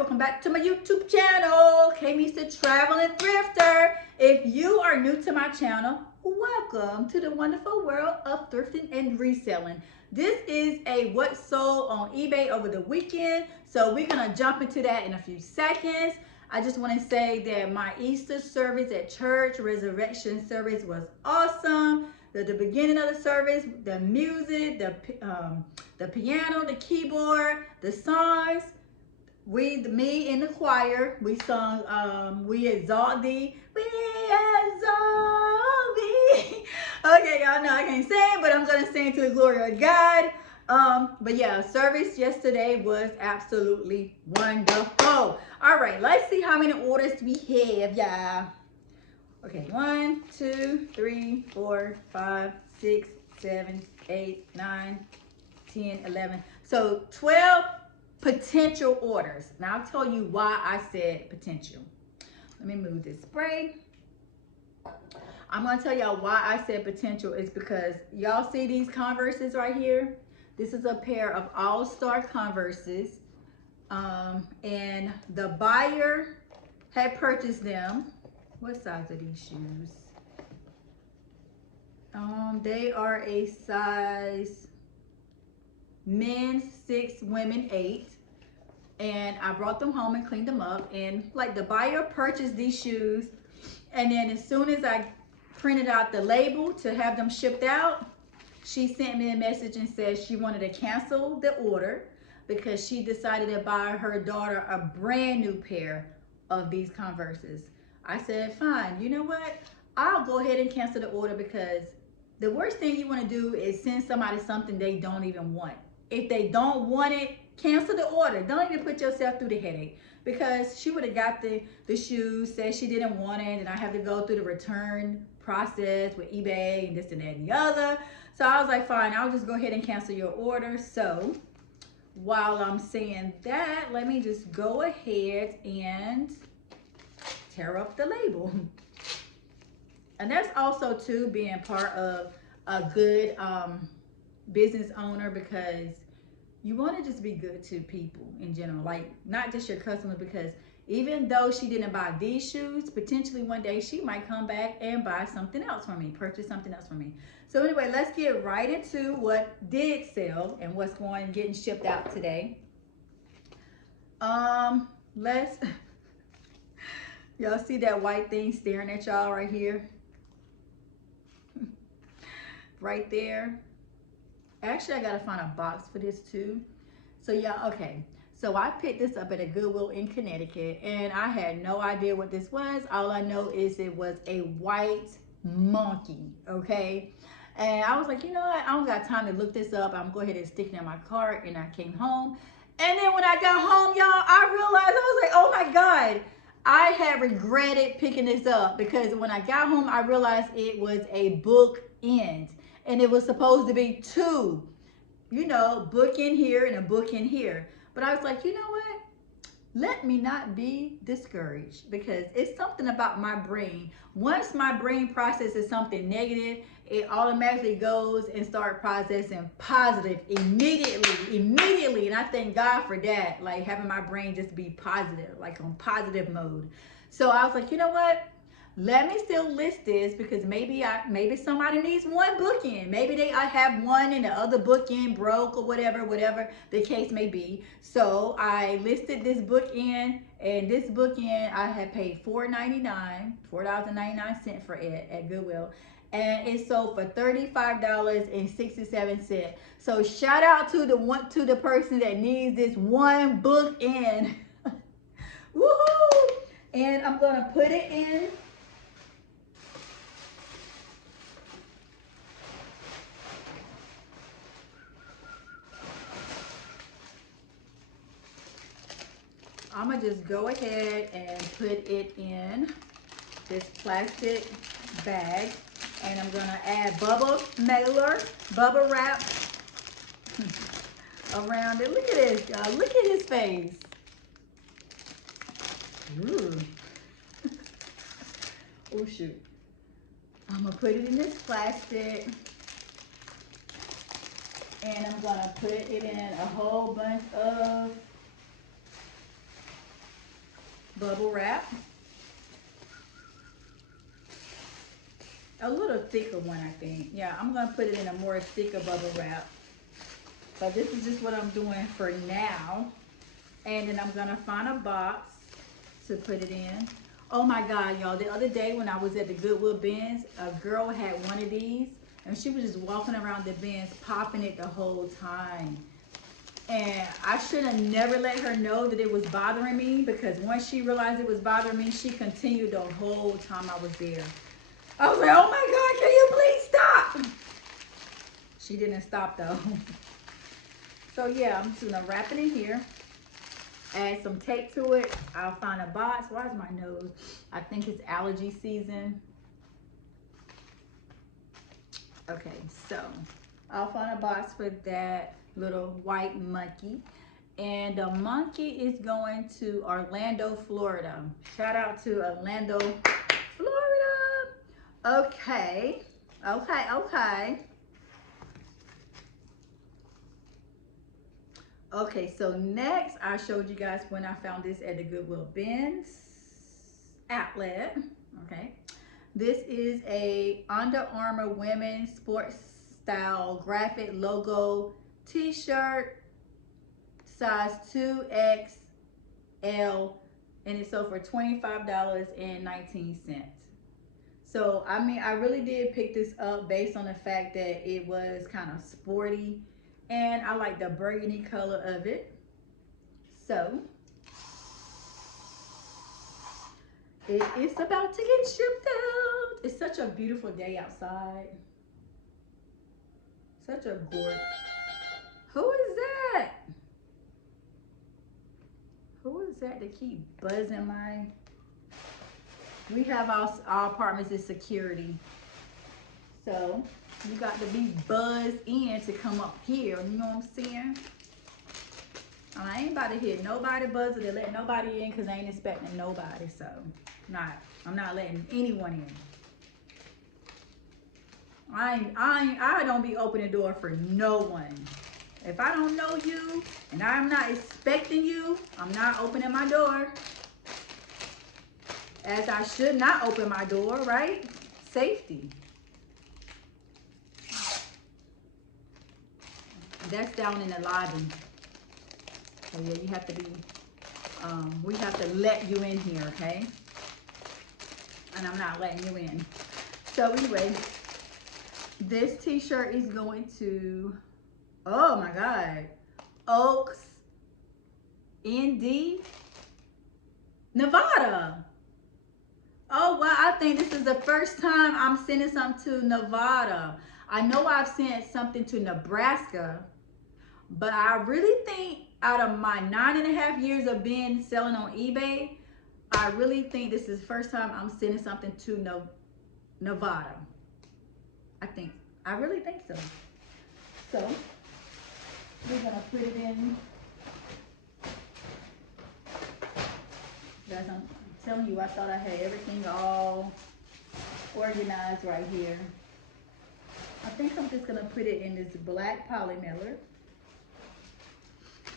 welcome back to my YouTube channel, Kami's the Traveling Thrifter. If you are new to my channel, welcome to the wonderful world of thrifting and reselling. This is a what sold on eBay over the weekend, so we're gonna jump into that in a few seconds. I just want to say that my Easter service at church, resurrection service, was awesome. The beginning of the service, the music, the piano, the keyboard, the songs. Me in the choir, we sung We Exalt Thee. We exalt thee. Okay, y'all know I can't sing, but I'm gonna sing to the glory of God. But yeah, service yesterday was absolutely wonderful. All right, let's see how many orders we have, y'all. Okay, 1, 2, 3, 4, 5, 6, 7, 8, 9, 10, 11. So 12 potential orders. Now I'll tell you why I said potential. Let me move this spray. I'm going to tell y'all why I said potential is because y'all see these Converses right here? This is a pair of All-Star Converses. And the buyer had purchased them. What size are these shoes? They are a size men's 6, women 8. And I brought them home and cleaned them up. And like the buyer purchased these shoes. And then as soon as I printed out the label to have them shipped out, she sent me a message and said she wanted to cancel the order because she decided to buy her daughter a brand new pair of these Converses. I said, fine, you know what? I'll go ahead and cancel the order because the worst thing you want to do is send somebody something they don't even want. If they don't want it, cancel the order. Don't even put yourself through the headache because she would have got the shoes, said she didn't want it, and I have to go through the return process with eBay and this and that and the other. So I was like, fine, I'll just go ahead and cancel your order. So while I'm saying that, let me just go ahead and tear up the label. And that's also too being part of a good business owner, because you want to just be good to people in general, like not just your customers, because even though she didn't buy these shoes, potentially one day she might come back and buy something else from me, purchase something else from me. So anyway, let's get right into what did sell and what's getting shipped out today. Let's y'all see that white thing staring at y'all right here? Right there. Actually, I gotta find a box for this too. So y'all, okay. So I picked this up at a Goodwill in Connecticut, and I had no idea what this was. All I know is it was a white monkey, okay? And I was like, you know what? I don't got time to look this up. I'm gonna go ahead and stick it in my cart, and I came home. And then when I got home, y'all, I realized, I was like, oh my God. I had regretted picking this up because when I got home, I realized it was a book end. And it was supposed to be 2, you know, book in here and a book in here. But I was like, you know what? Let me not be discouraged, because it's something about my brain. Once my brain processes something negative, it automatically goes and start processing positive immediately. And I thank God for that, like having my brain just be positive, like on positive mode. So I was like, you know what? Let me still list this because maybe somebody needs one bookend. Maybe I have one and the other bookend broke or whatever the case may be. So I listed this bookend, and this bookend I had paid $4.99 for it at Goodwill, and it sold for $35.67. So shout out to the person that needs this one bookend. Woohoo! And I'm gonna put it in. I'm gonna just go ahead and put it in this plastic bag, and I'm gonna add bubble wrap around it. Look at this, y'all. Look at his face. Ooh. Oh shoot. I'm gonna put it in this plastic, and I'm gonna put it in a whole bunch of bubble wrap. A little thicker one, I think. Yeah, I'm gonna put it in a more thicker bubble wrap. But this is just what I'm doing for now. And then I'm gonna find a box to put it in. Oh my God, y'all, the other day when I was at the Goodwill bins, a girl had one of these and she was just walking around the bins popping it the whole time. And I should have never let her know that it was bothering me, because once she realized it was bothering me, she continued the whole time I was there. I was like, oh my God, can you please stop? She didn't stop though. So yeah, I'm just gonna wrap it in here. Add some tape to it. I'll find a box. Why is my nose? I think it's allergy season. Okay, so I'll find a box for that little white monkey. And the monkey is going to Orlando, Florida. Shout out to Orlando, Florida. Okay, okay. Okay, so next I showed you guys when I found this at the Goodwill bins outlet. Okay, this is a Under Armour women's sports style graphic logo t-shirt, size 2XL, and it sold for $25.19. So I mean, I really did pick this up based on the fact that it was kind of sporty and I like the burgundy color of it. So it is about to get shipped out. It's such a beautiful day outside. Such a gorgeous. Who is that? Who is that that keep buzzing my? We have our apartments in security. So you got to be buzzed in to come up here. You know what I'm saying? I ain't about to hit nobody buzzer to let nobody in because I ain't expecting nobody. So I'm not letting anyone in. I don't be opening the door for no one. If I don't know you and I'm not expecting you, I'm not opening my door. As I should not open my door, right? Safety. That's down in the lobby. So yeah, you have to be, we have to let you in here, okay? And I'm not letting you in. So anyway, this t-shirt is going to, oh my God, Oaks, ND, Nevada. Oh, well, I think this is the first time I'm sending something to Nevada. I know I've sent something to Nebraska, but I really think out of my 9.5 years of being selling on eBay, I really think this is the first time I'm sending something to Nevada. I really think so. So, we're gonna put it in. Guys, I'm telling you, I thought I had everything all organized right here. I think I'm just gonna put it in this black poly mailer.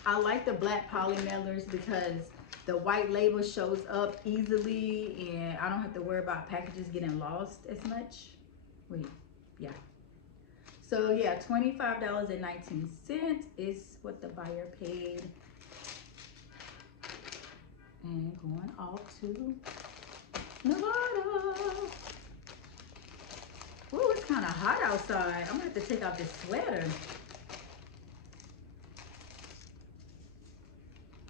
I like the black poly mailers because the white label shows up easily and I don't have to worry about packages getting lost as much. Wait, yeah. So yeah, $25.19 is what the buyer paid. And going off to Nevada. Ooh, it's kind of hot outside. I'm gonna have to take off this sweater.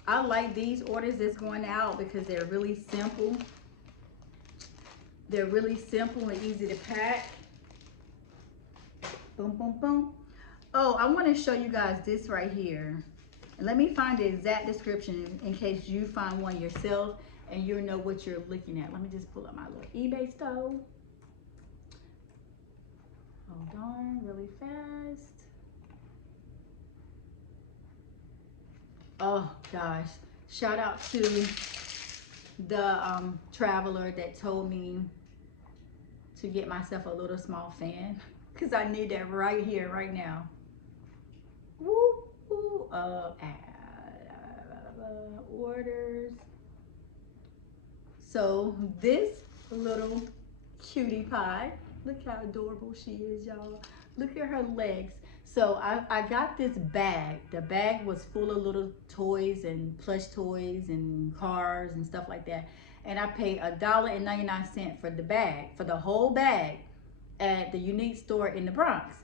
I like these orders that's going out because they're really simple. They're really simple and easy to pack. Boom, boom, boom. Oh, I want to show you guys this right here. And let me find the exact description in case you find one yourself and you know what you're looking at. Let me just pull up my little eBay stove. Hold on, really fast. Oh gosh, shout out to the traveler that told me to get myself a little small fan because I need that right here, right now. Woo, woo, orders. So this little cutie pie, look how adorable she is, y'all. Look at her legs. So I got this bag. The bag was full of little toys and plush toys and cars and stuff like that. And I paid $1.99 for the bag, for the whole bag at the Unique store in the Bronx.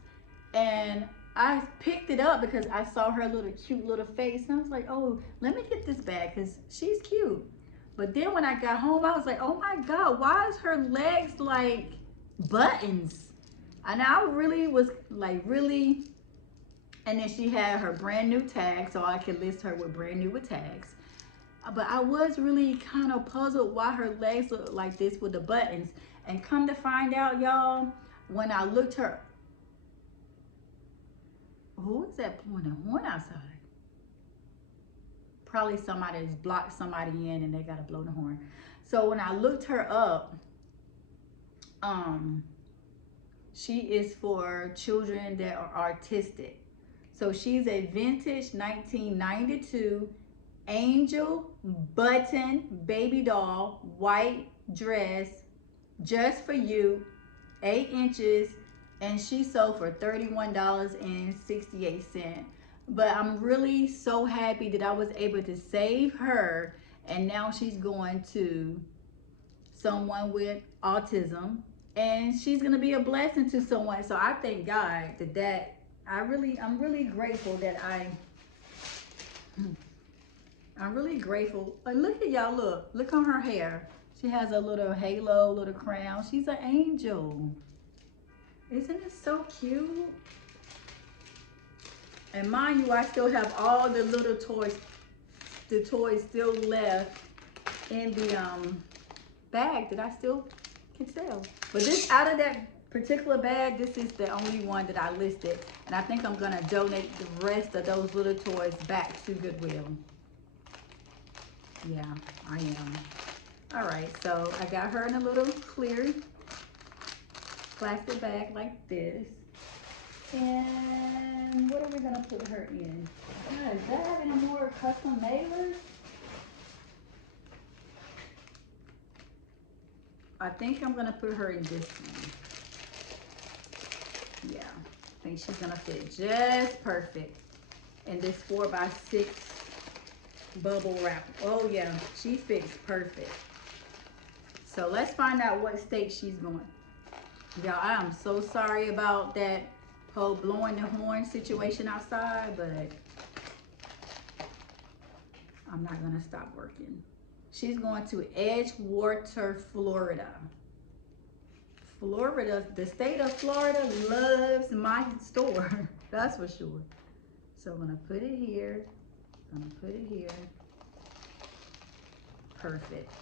And I picked it up because I saw her little cute little face. And I was like, oh, let me get this bag because she's cute. But then when I got home, I was like, oh my God, why is her legs like buttons? And I really was like, really. And then she had her brand new tag, so I could list her with brand new with tags. But I was really kind of puzzled why her legs look like this with the buttons. And come to find out, y'all, when I looked her, who is that blowing a horn outside? Probably somebody's blocked somebody in and they gotta blow the horn. So when I looked her up, she is for children that are autistic. So she's a vintage 1992 angel button baby doll, white dress, just for you, 8 inches, and she sold for $31.68. But I'm really so happy that I was able to save her, and now she's going to someone with autism, and she's gonna be a blessing to someone. So I thank God that I'm really grateful that I'm really grateful. Look at y'all, look on her hair. She has a little halo, little crown. She's an angel. Isn't it so cute? And mind you, I still have all the little toys, the toys still left in the bag that I still can sell. But this, out of that particular bag, this is the only one that I listed. And I think I'm gonna donate the rest of those little toys back to Goodwill. Yeah, I am. All right, so I got her in a little clear plastic bag like this. And what are we gonna put her in? God, is that having any more custom mailers? I think I'm gonna put her in this one. Yeah, I think she's gonna fit just perfect in this 4x6 bubble wrap. Oh yeah, she fits perfect. So let's find out what state she's going. Y'all, I am so sorry about that whole blowing the horn situation outside, but I'm not gonna stop working. She's going to Edgewater, Florida. Florida, the state of Florida loves my store. That's for sure. So I'm gonna put it here. I'm gonna put it here. Perfect.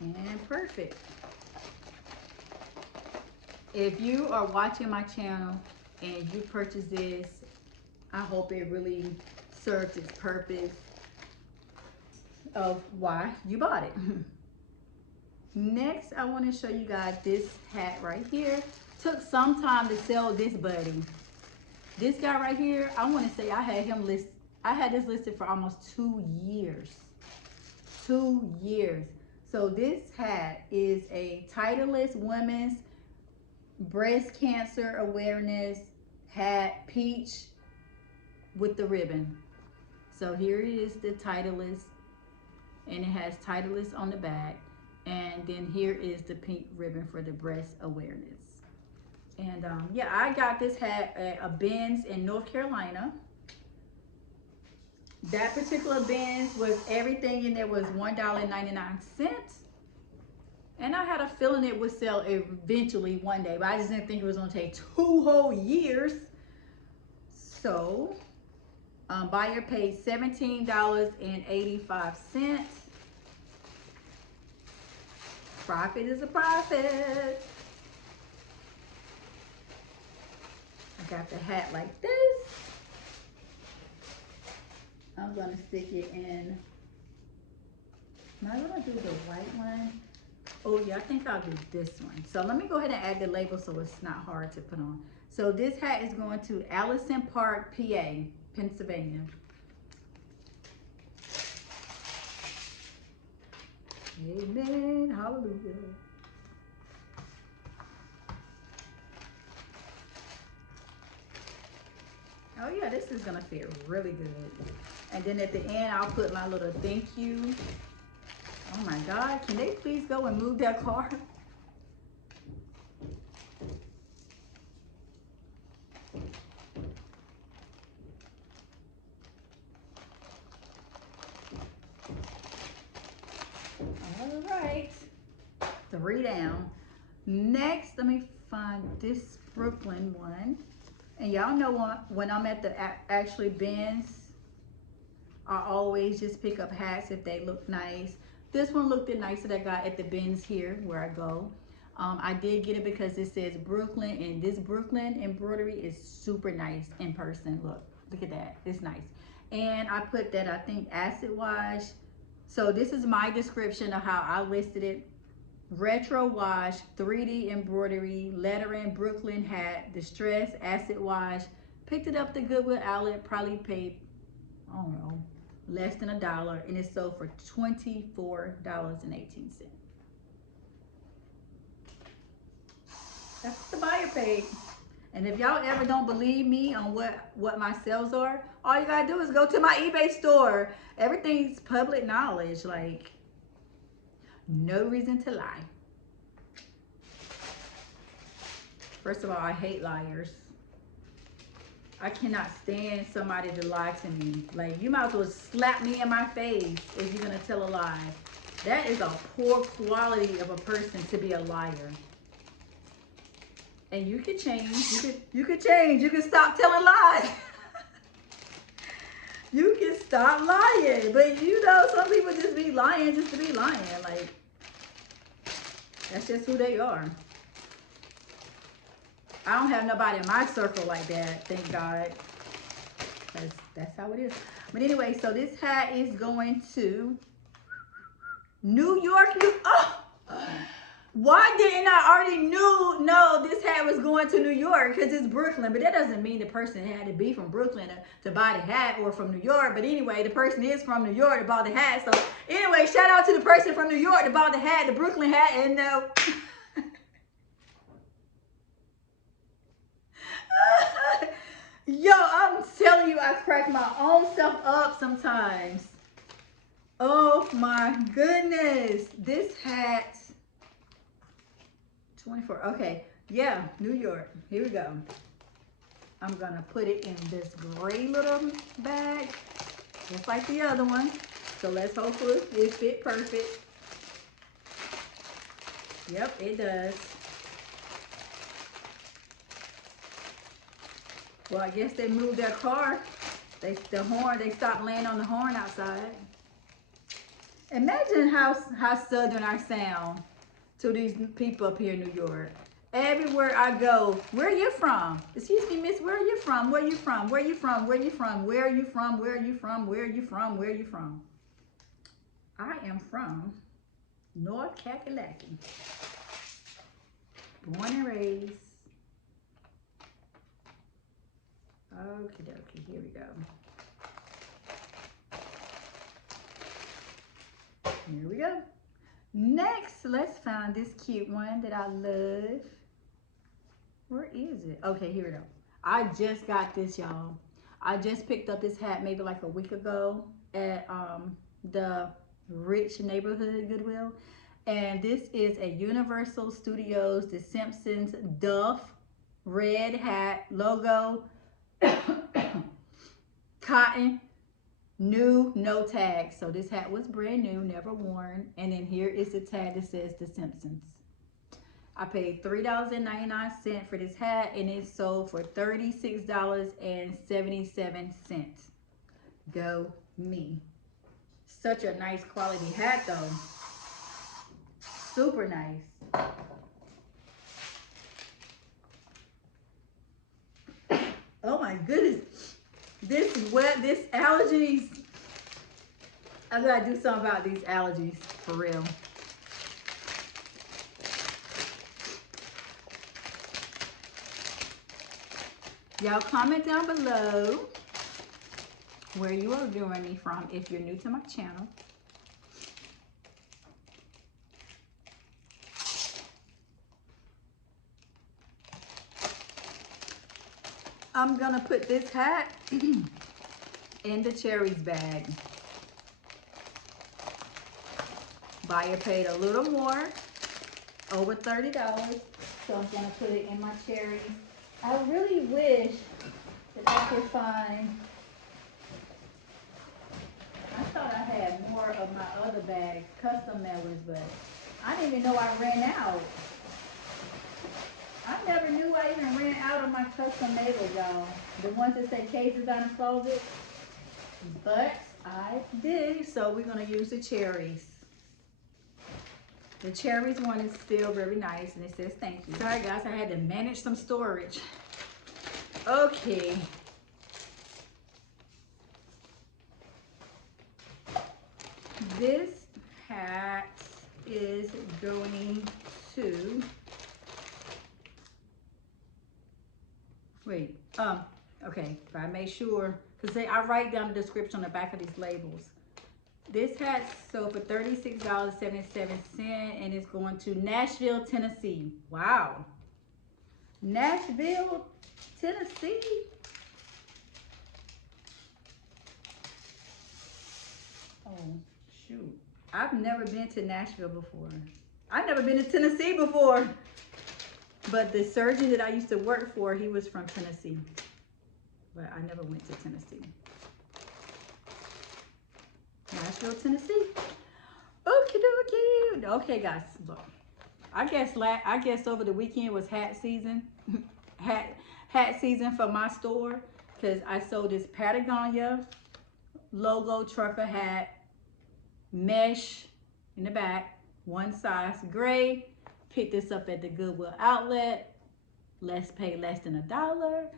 And perfect. If you are watching my channel and you purchase this, I hope it really served its purpose of why you bought it. Next, I want to show you guys this hat right here. Took some time to sell this buddy. This guy right here, I want to say I had this listed for almost 2 years. 2 years. So this hat is a Titleist women's breast cancer awareness hat, peach with the ribbon. So here is the Titleist, and it has Titleist on the back. And then here is the pink ribbon for the breast awareness. And yeah, I got this hat at a Ben's in North Carolina. That particular Ben's was, everything in there was $1.99. And I had a feeling it would sell eventually one day, but I just didn't think it was gonna take 2 whole years. So, buyer paid $17.85. Profit is a profit. I got the hat like this. I'm gonna stick it in. Am I gonna do the white one? Oh yeah, I think I'll do this one. So let me go ahead and add the label so it's not hard to put on. So this hat is going to Allison Park, PA, Pennsylvania. Amen. Hallelujah. Oh yeah, this is gonna fit really good. And then at the end, I'll put my little thank you. Oh my God, can they please go and move their car? All right, 3 down. Next, let me find this Brooklyn one. And y'all know when I'm at the actually bins, I always just pick up hats if they look nice. This one looked the nice that I got at the bins here where I go. I did get it because it says Brooklyn, and this Brooklyn embroidery is super nice in person. Look at that, it's nice. And I put that, I think, acid wash. So this is my description of how I listed it. Retro wash, 3D embroidery, lettering, Brooklyn hat, distress, acid wash. Picked it up the Goodwill outlet, probably paid, I don't know, less than $1, and it sold for $24.18. That's the buyer paid. And if y'all ever don't believe me on what my sales are, all you gotta do is go to my eBay store. Everything's public knowledge. Like, no reason to lie. First of all, I hate liars. I cannot stand somebody to lie to me. Like, you might as well slap me in my face if you're gonna tell a lie. That is a poor quality of a person to be a liar. And you can change. You can change. You can stop telling lies. You can stop lying. But you know, some people just be lying just to be lying. Like, that's just who they are. I don't have nobody in my circle like that, thank God. Because that's how it is. But anyway, so this hat is going to New York. Why didn't I already know this hat was going to New York? Because it's Brooklyn. But that doesn't mean the person had to be from Brooklyn to buy the hat, or from New York. But anyway, the person is from New York to buy the hat. So anyway, shout out to the person from New York to buy the hat, the Brooklyn hat. And yo, I'm telling you, I crack my own self up sometimes. Oh my goodness. This hat, 24. Okay, yeah, New York. Here we go. I'm gonna put it in this gray little bag, just like the other one. So let's hopefully it fit perfect. Yep, it does. Well, I guess they moved their car. They stopped laying on the horn outside. Imagine how southern I sound to these people up here in New York. Everywhere I go, where are you from? Excuse me, miss, where are you from? Where are you from? Where are you from? Where are you from? Where are you from? Where are you from? Where are you from? Where are you from? I am from North Kakalaki. Born and raised. Okie dokie, here we go. Here we go. Next, let's find this cute one that I love. Where is it? Okay, here we go. I just got this, y'all. I just picked up this hat maybe like a week ago at the Rich Neighborhood Goodwill. And this is a Universal Studios The Simpsons Duff red hat logo. Cotton, new, no tag. So this hat was brand new, never worn. And then here is the tag that says The Simpsons. I paid $3.99 for this hat, and it sold for $36.77. Go me. Such a nice quality hat though. Super nice. Oh my goodness. This allergies. I gotta do something about these allergies for real. Y'all comment down below where you are viewing me from if you're new to my channel. I'm gonna put this hat in the cherries bag. Buyer paid a little more, over $30, so I'm gonna put it in my cherries. I really wish that I could find, I thought I had more of my other bags, custom mailers, but I didn't even know I ran out. I never knew I even ran out of my custom mailers, y'all. The ones that say Cases on the Closet. But I did, so we're gonna use the cherries. The cherries one is still very nice, and it says thank you. Sorry guys, I had to manage some storage. Okay. This hat is going to, wait, okay, if I make sure, because I write down the description on the back of these labels. This hat sold for $36.77, and it's going to Nashville, Tennessee. Wow. Nashville, Tennessee. Oh, shoot. I've never been to Nashville before. I've never been to Tennessee before. But the surgeon that I used to work for, he was from Tennessee. But I never went to Tennessee. Nashville, Tennessee. Okie dokie. Okay, guys, look. I guess over the weekend was hat season. hat season for my store, because I sold this Patagonia logo trucker hat, mesh in the back, one size gray. Picked this up at the Goodwill outlet. Let's pay less than $1.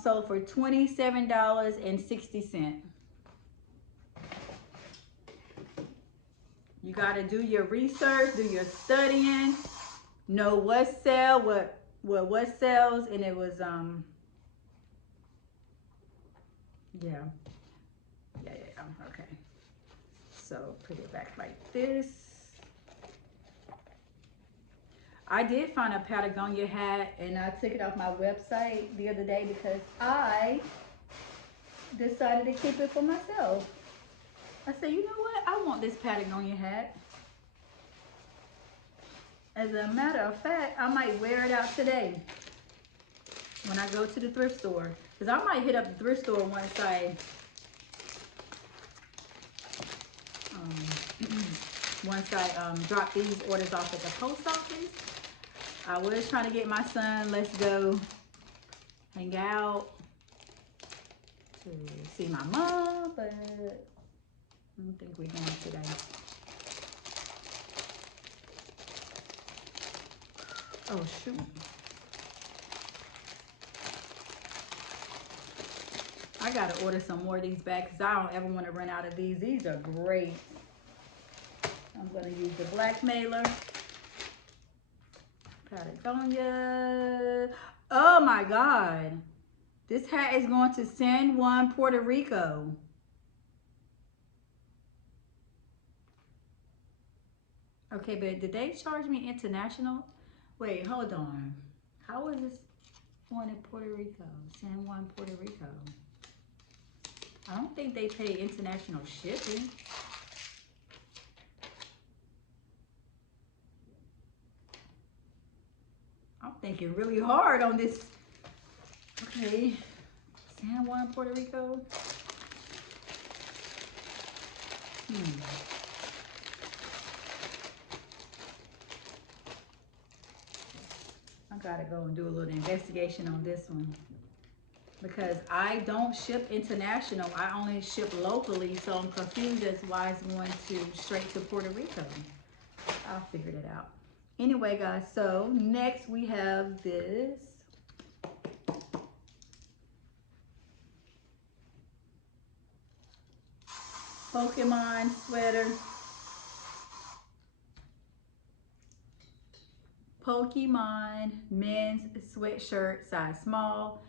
Sold for $27.60. You got to do your research, do your studying, know what sells, what sells, and it was yeah, okay. So put it back like this. I did find a Patagonia hat, and I took it off my website the other day because I decided to keep it for myself. I said, you know what? I want this Patagonia hat. As a matter of fact, I might wear it out today when I go to the thrift store. Because I might hit up the thrift store once I drop these orders off at the post office. I was trying to get my son, let's go hang out to see my mom, but I don't think we're going today. Oh, shoot. I got to order some more of these bags because I don't ever want to run out of these. These are great. I'm going to use the black mailer. Patagonia. Oh, my God. This hat is going to San Juan, Puerto Rico. Okay, but did they charge me international? Wait, hold on. How is this one in Puerto Rico? San Juan, Puerto Rico. I don't think they pay international shipping. I'm thinking really hard on this. Okay, San Juan, Puerto Rico. I gotta go and do a little investigation on this one, because I don't ship international. I only ship locally, so I'm confused as why it's going to straight to Puerto Rico. I'll figure it out. Anyway, guys, so next we have this Pokemon sweater. Pokemon men's sweatshirt, size small.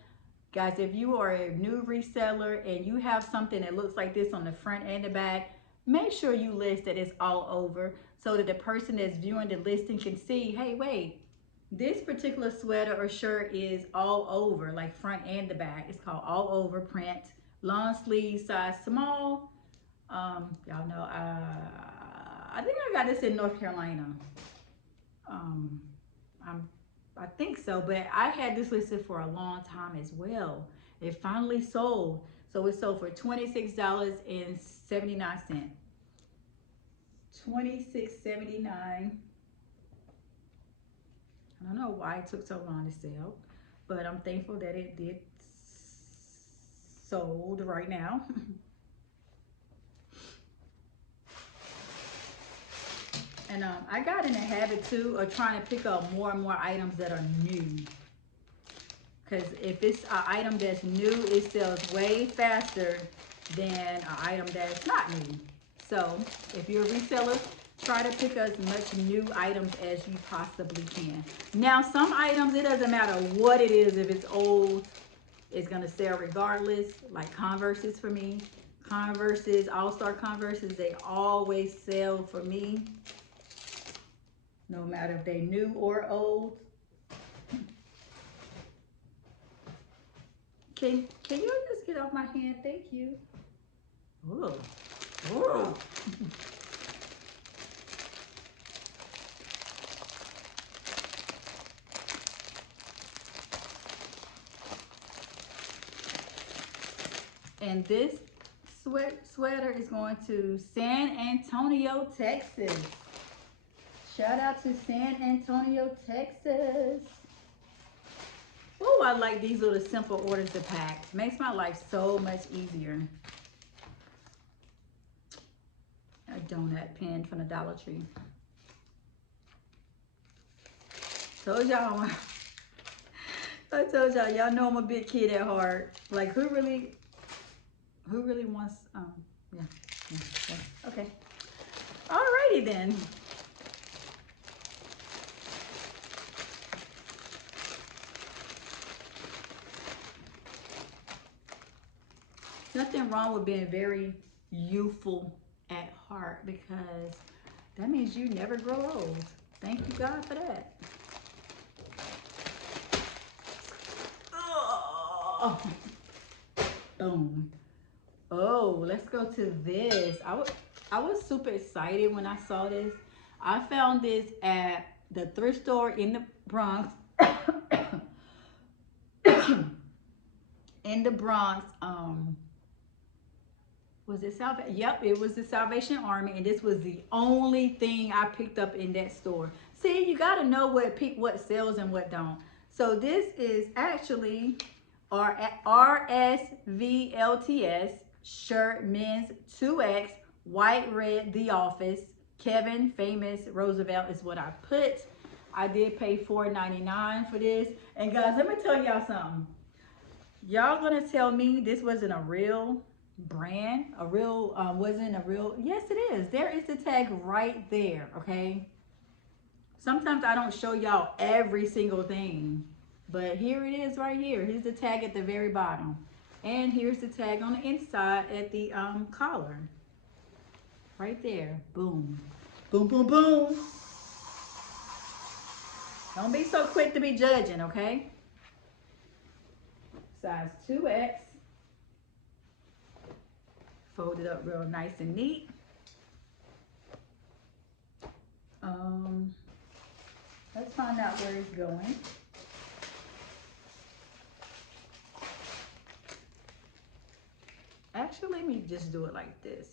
Guys, if you are a new reseller and you have something that looks like this on the front and the back, make sure you list that it's all over so that the person that's viewing the listing can see, hey, wait, This particular sweater or shirt is all over, like front and the back. It's called all over print, long sleeve, size small. Y'all know, I think I got this in North Carolina. Um, I'm, I think so, but I had this listed for a long time as well. It finally sold. So it sold for $26.79. $26.79. I don't know why it took so long to sell, but I'm thankful that it did sold right now. And I got in a habit too of trying to pick up more and more items that are new. Because if it's an item that's new, it sells way faster than an item that's not new. So if you're a reseller, try to pick as much new items as you possibly can. Now, some items, it doesn't matter what it is. If it's old, it's going to sell regardless. Like Converses for me. Converses, All-Star Converses, they always sell for me. No matter if they new or old. Can you just get off my hand? Thank you. Ooh. Ooh. And this sweater is going to San Antonio, Texas. Shout out to San Antonio, Texas. Oh, I like these little simple orders to pack. Makes my life so much easier. A donut pen from the Dollar Tree. Told y'all, I told y'all, y'all know I'm a big kid at heart. Like, who really wants, yeah, okay. Alrighty then. Nothing wrong with being very youthful at heart, because that means you never grow old. Thank you, God, for that. Oh, boom. Oh, let's go to this. I was super excited when I saw this. I found this at the thrift store in the Bronx. In the Bronx. Was it Salvation? Yep, it was the Salvation Army, and this was the only thing I picked up in that store. See, you got to know what sells and what don't. So this is actually RSVLTS shirt, men's 2X, white, red, The Office, Kevin, Famous, Roosevelt is what I put. I did pay $4.99 for this. And guys, let me tell y'all something. Y'all gonna tell me this wasn't a real brand, wasn't a real, yes it is. There is the tag right there, okay? Sometimes I don't show y'all every single thing, but here it is right here. Here's the tag at the very bottom. And here's the tag on the inside at the collar. Right there, boom. Boom, boom, boom. Don't be so quick to be judging, okay? Size 2X. Fold it up real nice and neat. Let's find out where it's going. Actually, let me just do it like this.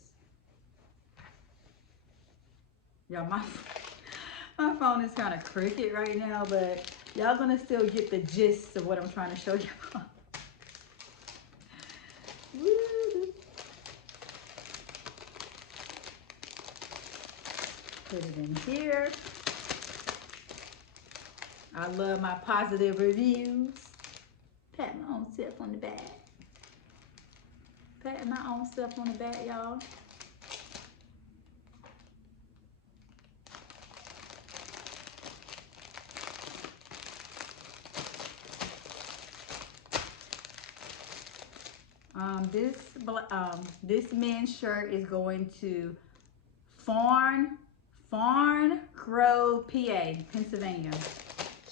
Y'all, my phone is kind of crooked right now, but y'all gonna still get the gist of what I'm trying to show y'all. Put it in here. I love my positive reviews. Pat my own self on the back. Pat my own self on the back, y'all. This men's shirt is going to Farn Grove, PA, Pennsylvania.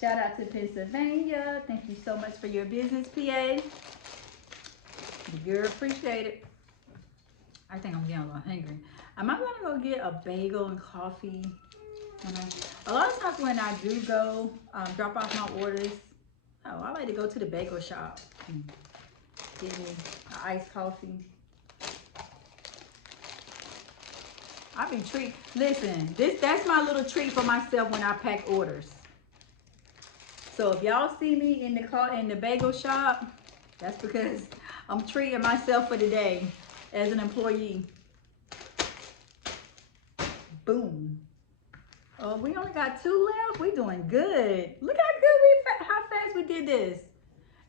Shout out to Pennsylvania. Thank you so much for your business, PA. You're appreciated. I think I'm getting a little hungry. I might want to go get a bagel and coffee. A lot of times when I do go drop off my orders, I like to go to the bagel shop and get me an iced coffee. I be listen, that's my little treat for myself when I pack orders. So if y'all see me in the bagel shop, that's because I'm treating myself for the day as an employee. Boom. Oh, we only got 2 left. We doing good. Look how fast we did this.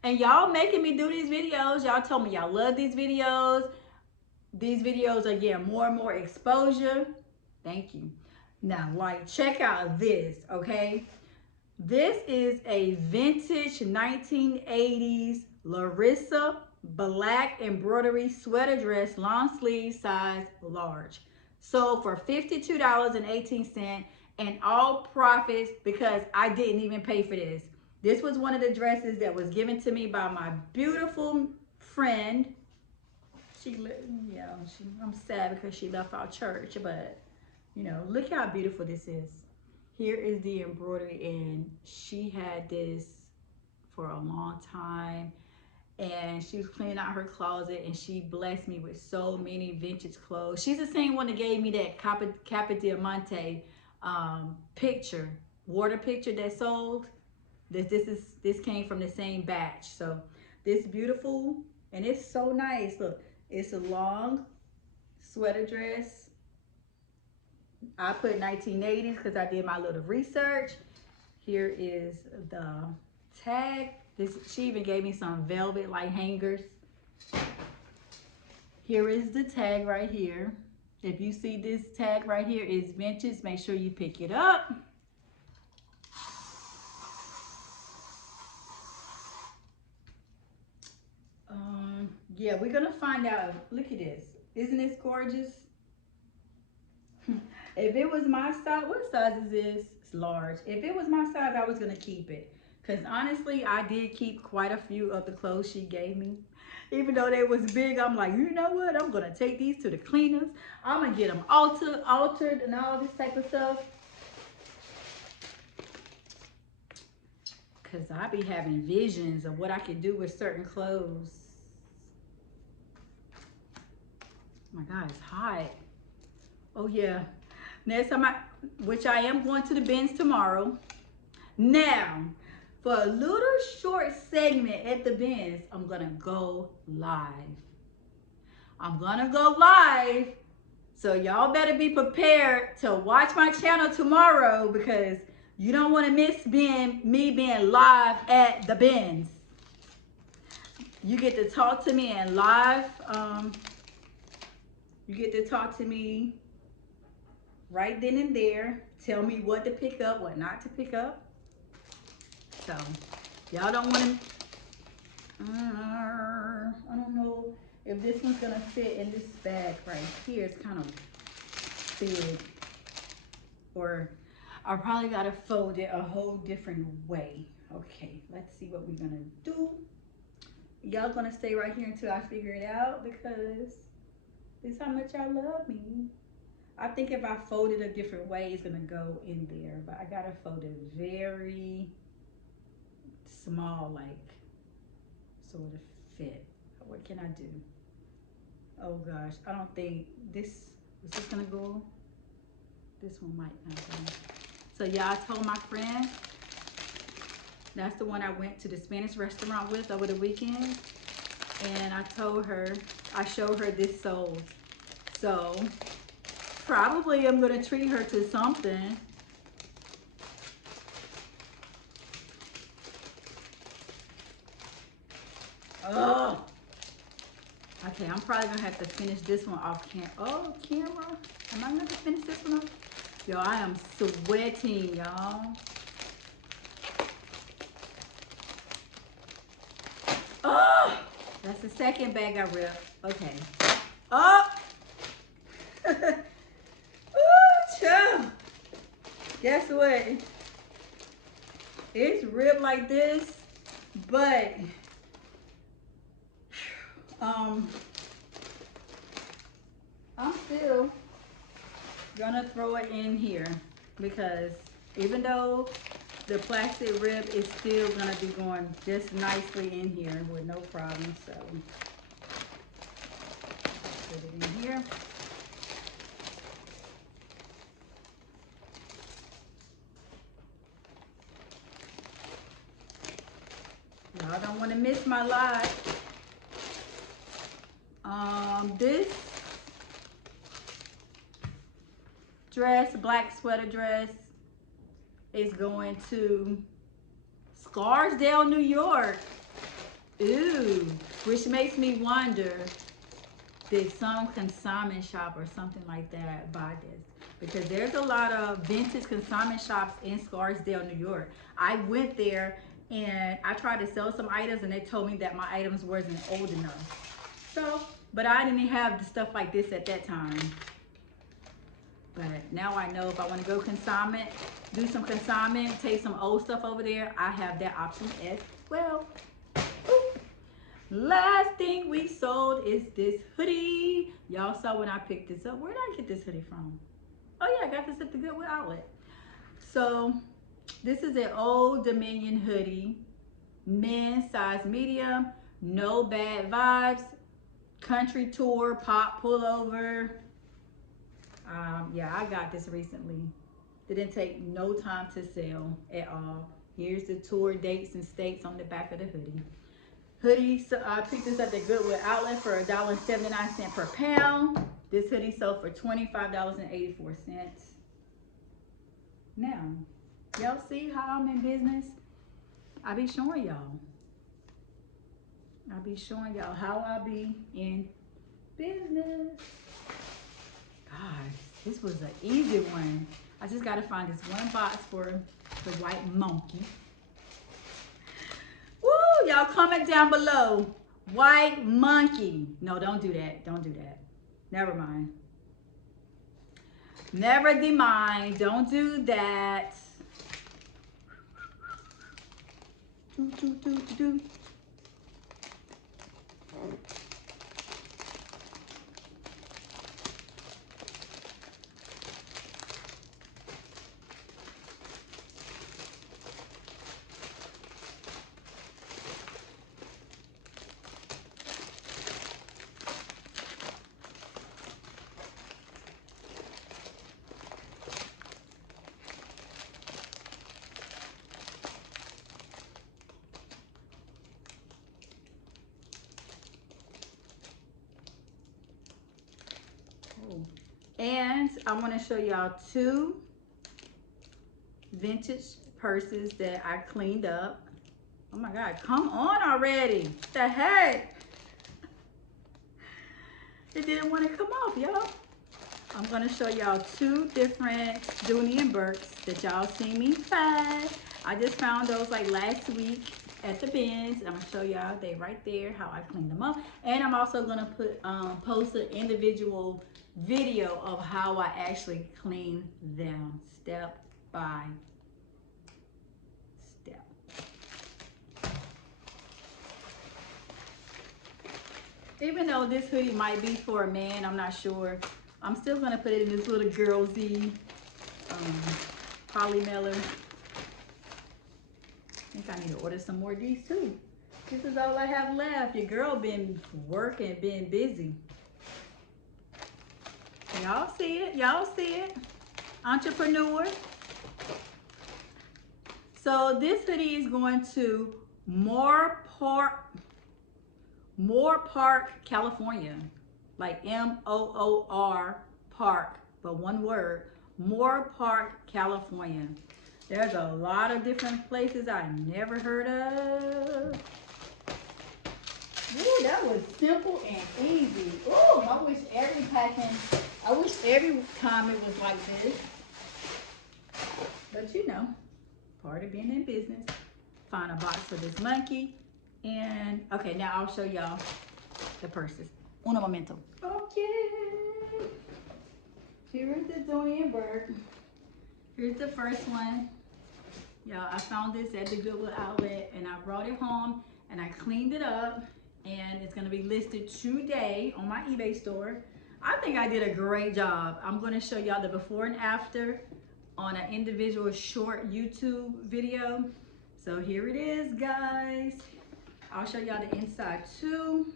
And y'all making me do these videos. Y'all told me y'all love these videos. These videos are getting more and more exposure. Thank you. Now, like, check out this, okay? This is a vintage 1980s Larissa black embroidery sweater dress, long sleeve, size large. Sold for $52.18, and all profits because I didn't even pay for this. This was one of the dresses that was given to me by my beautiful friend. I'm sad because she left our church, but you know, look how beautiful this is. Here is the embroidery, and she had this for a long time, and she was cleaning out her closet, and she blessed me with so many vintage clothes. She's the same one that gave me that Capa Diamante picture, water picture that sold. This came from the same batch. So this beautiful, and it's so nice. Look, it's a long sweater dress. I put 1980s because I did my little research. Here is the tag. She even gave me some velvet like hangers. Here is the tag right here. If you see this tag right here is vintage, make sure you pick it up. Yeah, we're gonna find out. Look at this. Isn't this gorgeous? If it was my size, what size is this? It's large. If it was my size, I was gonna keep it. Cause honestly, I did keep quite a few of the clothes she gave me. Even though they was big, I'm like, you know what? I'm gonna take these to the cleaners. I'm gonna get them altered and all this type of stuff. Cause I be having visions of what I could do with certain clothes. Oh my God, it's hot. Oh yeah. Next time which I am going to the bins tomorrow. Now, for a little short segment at the bins, I'm gonna go live. I'm gonna go live. So y'all better be prepared to watch my channel tomorrow because you don't want to miss me being live at the bins. You get to talk to me in live. You get to talk to me right then and there. Tell me what to pick up, what not to pick up. So y'all don't want to, I don't know if this one's gonna fit in this bag right here. It's kind of big, or I probably gotta fold it a whole different way. Okay, let's see what we're gonna do. Y'all gonna stay right here until I figure it out because this is how much y'all love me. I think if I fold it a different way, it's gonna go in there, but I gotta fold it very small, like sort of fit. What can I do? Oh gosh, I don't think is this gonna go? This one might not go. So yeah, I told my friend, that's the one I went to the Spanish restaurant with over the weekend, and I told her, I showed her this sold. So probably I'm gonna treat her to something. Oh, okay, I'm probably gonna have to finish this one off camera. Am I gonna finish this one off? Yo, I am sweating, y'all. Oh, that's the second bag I ripped. Okay. Oh. Ooh, child. Guess what? It's ripped like this, but I'm still gonna throw it in here because even though the plastic rib is still gonna be going just nicely in here with no problem. So put it in here. Y'all don't want to miss my live. This dress, black sweater dress, is going to Scarsdale, New York. Ooh, which makes me wonder, did some consignment shop or something like that buy this? Because there's a lot of vintage consignment shops in Scarsdale, New York. I went there and I tried to sell some items and they told me that my items wasn't old enough. So, but I didn't have the stuff like this at that time. But now I know if I want to go consignment, do some consignment, take some old stuff over there, I have that option as well. Ooh. Last thing we sold is this hoodie. Y'all saw when I picked this up. Where did I get this hoodie from? Oh yeah, I got this at the Goodwill outlet. So this is an Old Dominion hoodie, men's size medium, no bad vibes, country tour, pop pullover. Yeah, I got this recently. Didn't take no time to sell at all. Here's the tour dates and states on the back of the hoodie. Hoodie, so I picked this up at Goodwill outlet for $1.79 per pound. This hoodie sold for $25.84. Now, y'all see how I'm in business? I be showing y'all. I be showing y'all how I be in business. Gosh, this was an easy one. I just gotta find this one box for the white monkey. Woo, y'all comment down below. White monkey. No, don't do that. Don't do that. Never mind. Never mind. Don't do that. Do. And I want to show y'all two vintage purses that I cleaned up. Oh my God, come on already. What the heck? It didn't want to come off, y'all. I'm going to show y'all two different Dooney & Bourkes that y'all seen me find. I just found those like last week at the bins. I'm going to show y'all, they right there, how I cleaned them up. And I'm also going to put post an individual video of how I actually clean them step by step. Even though this hoodie might be for a man, I'm not sure. I'm still gonna put it in this little girlsy poly mailer. I think I need to order some more of these too. This is all I have left. Your girl been working, been busy. Y'all see it, y'all see it. Entrepreneur. So this hoodie is going to Moore Park, California. Like M-O-O-R Park, but one word. Moore Park, California. There's a lot of different places I never heard of. Ooh, that was simple and easy. Ooh, I wish every time it was like this. But you know, part of being in business. Find a box for this monkey. And okay, now I'll show y'all the purses. Uno momento. Okay. Here is the Dooney & Bourke. Here's the first one. Y'all, I found this at the Goodwill outlet and I brought it home and I cleaned it up, and it's gonna be listed today on my eBay store. I think I did a great job. I'm gonna show y'all the before and after on an individual short YouTube video. So here it is, guys. I'll show y'all the inside too.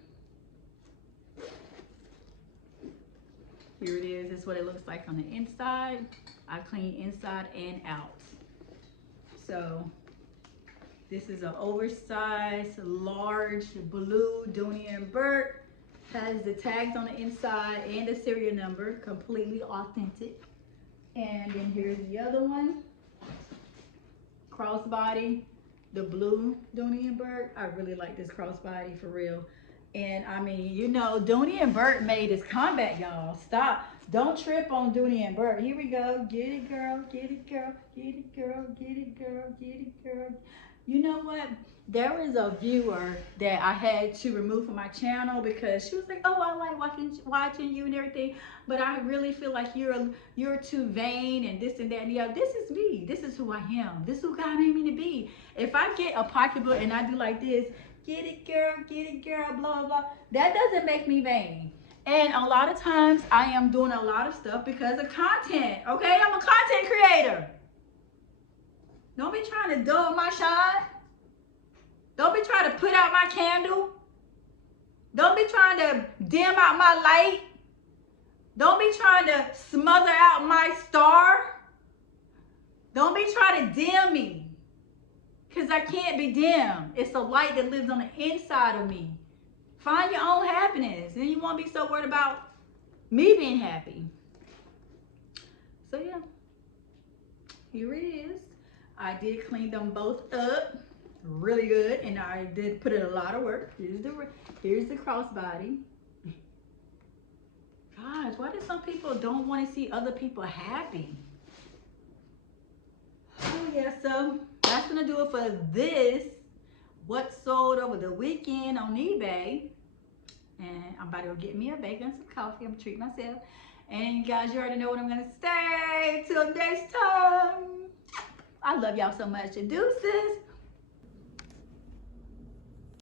Here it is. This is what it looks like on the inside. I clean inside and out. So this is an oversized, large blue Dooney and Bourke. Has the tags on the inside and the serial number, completely authentic. And then here's the other one, crossbody, the blue Dooney and Bourke. I really like this crossbody for real. And I mean, you know, Dooney and Bourke made his comeback, y'all. Stop. Don't trip on Dooney and Bourke. Here we go. Get it, girl. Get it, girl. Get it, girl. Get it, girl. Get it, girl. You know what? There was a viewer that I had to remove from my channel because she was like, "Oh, I like watching you and everything, but I really feel like you're too vain and this and that and the other." This is me. This is who I am. This is who God made me to be. If I get a pocketbook and I do like this, get it, girl, blah, blah, that doesn't make me vain. And a lot of times I am doing a lot of stuff because of content. Okay, I'm a content creator. Don't be trying to dull my shine. Don't be trying to put out my candle. Don't be trying to dim out my light. Don't be trying to smother out my star. Don't be trying to dim me. Because I can't be dimmed. It's a light that lives on the inside of me. Find your own happiness. And you won't be so worried about me being happy. So yeah, here it is. I did clean them both up really good, and I did put in a lot of work. Here's the crossbody. Gosh, why do some people don't want to see other people happy? Oh yeah, so that's gonna do it for this. What sold over the weekend on eBay. And I'm about to go get me a bacon and some coffee. I'm gonna treat myself. And you guys, you already know what I'm gonna say. Till next time. I love y'all so much. And deuces.